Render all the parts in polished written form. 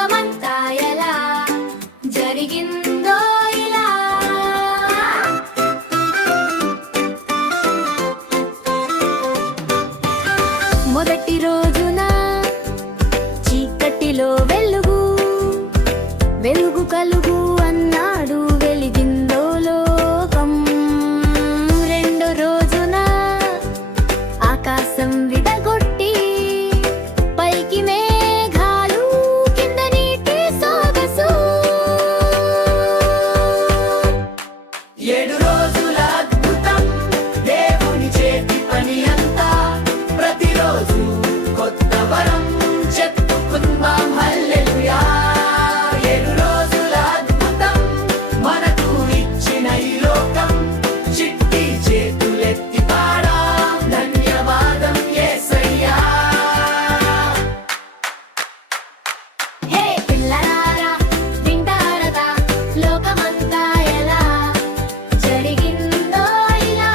లోకమంతా ఎలా జరిగిందో ఇలా. మొదటి రోజున చీకటిలో వెలుగు వెలుగు కలుగు అన్నాడు, వెలిగిందో లోకం. రెండో రోజున ఆకాశం విడగొట్టి పైకి మేఘాలు కింద నీటి సొగసు. 7 రోజుల అద్భుతం దేవుని చేతి పని అంతా, ప్రతిరోజు కొత్త వరం చెప్పుకుందాం హల్లెలూయా. 7 రోజుల అద్భుతం మనకు ఇచ్చిన ఈ లోకం, చిట్టి చేతులెత్తి పాడాం ధన్యవాదం యేసయ్యా. హే పిల్లలారా వింటారదా, లోకమంతా ఎలా జరిగిందో ఇలా.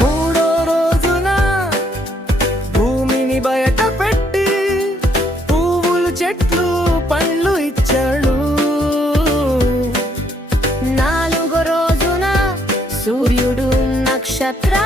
మూడో రోజున భూమిని బయట పెట్టి పువ్వులు చెట్లు పండ్లు ఇచ్చాడు. నాలుగో రోజున సూర్యుడు నక్షత్రాలు